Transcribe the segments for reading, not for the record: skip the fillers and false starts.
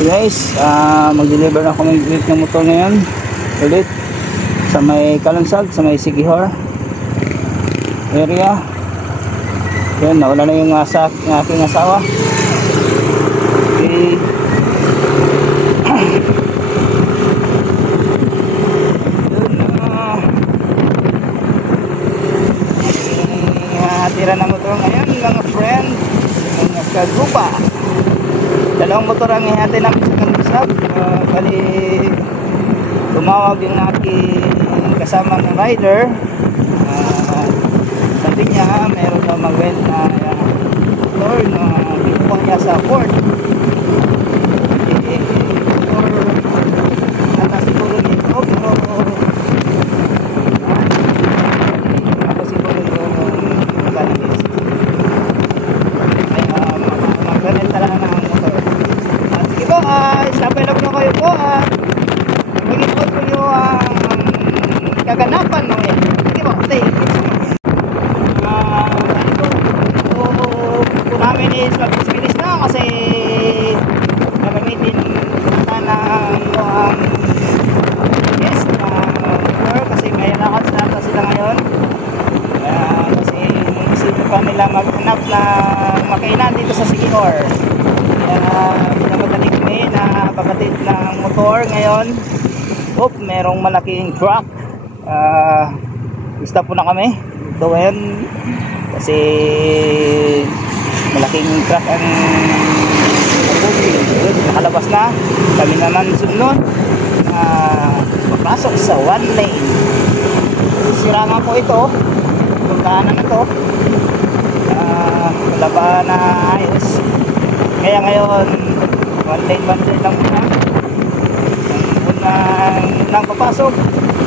So guys, mag-deliver na ako ng motor ngayon ulit sa may Kalunsag, sa may Siquijor area. Yan, nawala na yung aking asawa. Okay. Hatira na motor ngayon mga friend, mga kagrupa. Dalawang motor ang ihati namin sa Kalunsag. Bali tumawag yung aking kasama ng rider. Sabi niya meron daw mag-rent na motor na kinukuha niya sa port. Motor ata siguro nito, pero ako siguro yung mechanics. Mag-rent talaga ng motor. Sige po, isabay lang na kayo po. Mag-ipot ko yung kaganapan mo eh. Sige po, stay. Namin is mag-bilis na kasi gagamitin na ng guest motor kasi may lakad na sila ngayon. Kasi inisipin pa nila maghanap na makainan dito sa Siquijor. Pinamadali kami na pagkatid ng motor ngayon. Merong malaking truck. Stop po na kami ito ngayon kasi malaking truck ang nakalabas na. Kami naman sunod papasok sa one lane. Sira nga po ito, puntahanan na ito. Wala pa na ayos, kaya ngayon one lane lang muna. Yung unang papasok,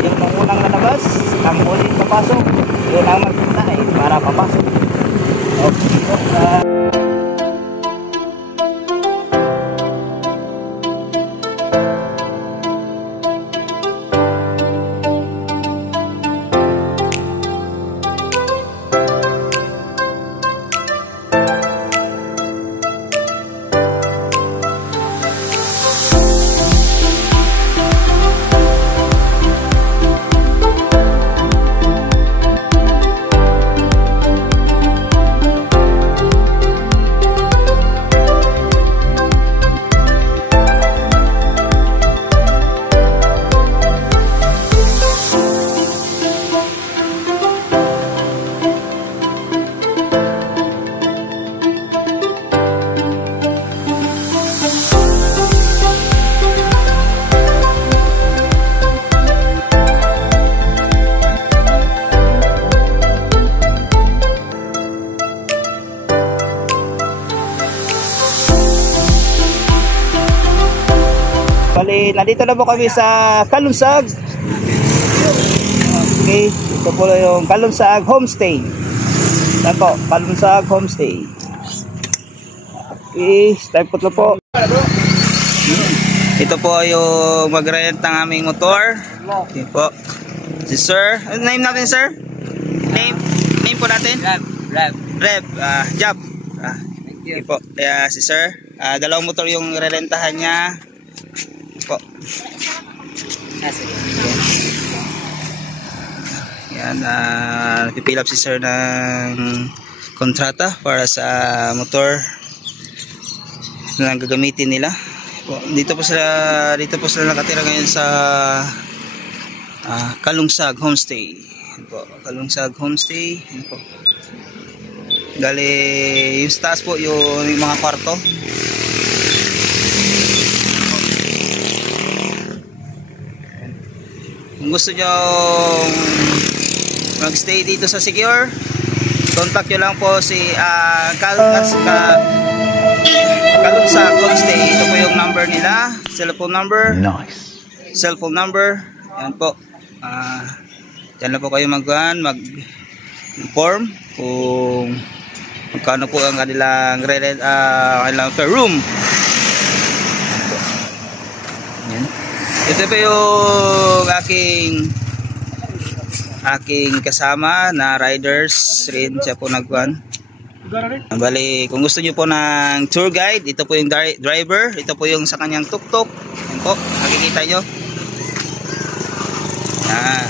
yung unang lalabas, ang uling papasok, yun ang magpuntahay para papasok. Okay. Bali, nandito na po kami sa Kalunsag. Okay, ito po yung Kalunsag Homestay. Yan po, Kalunsag Homestay. Okay, start po na po. Ito po yung mag-rent ng aming motor. Okay po. Si Sir, ano name natin Sir? Name po natin? Rev. Job. Okay po. Kaya si Sir, dalawang motor yung rerentahan niya. Po. Yan, napipilap si Sir ng kontrata para sa motor na gagamitin nila. Po, dito po sila nakatira ngayon sa Kalunsag Homestay. Po, Kalunsag Homestay. Po. Dali yung taas po yung mga kwarto. Kung gusto nyo mag-stay dito sa Siquijor, contact nyo lang po si Kalunsag Homestay. Ito po yung number nila, cellphone number. Nice. Cellphone number. Yan po. Diyan na po kayo mag-inform kung magkano po ang kanilang per room. Yan. Ito po yung aking kasama na riders rin, siya po nagkuhan. Bali, kung gusto niyo po ng tour guide, ito po yung driver, ito po yung sa kanyang tuk-tuk. Yan po, nakikita nyo. Yan.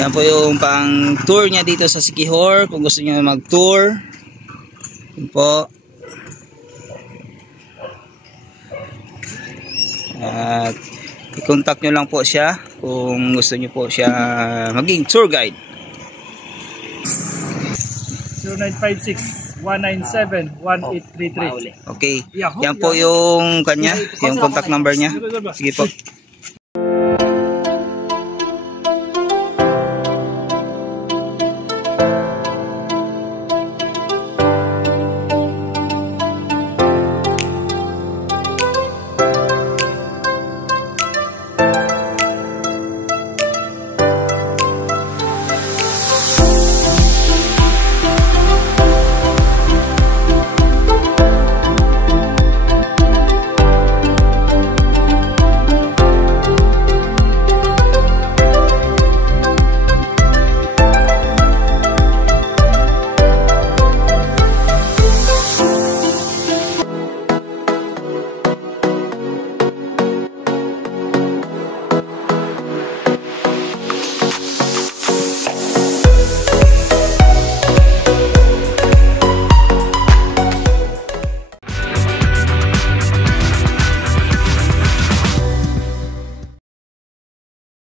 Yan po yung pang tour niya dito sa Siquijor. Kung gusto niyo mag-tour, yan po. At i-contact nyo lang po siya kung gusto nyo po siya maging tour guide. 0956-197-1833. Okay. Yan po yung kanya, yung contact number niya. Sige po.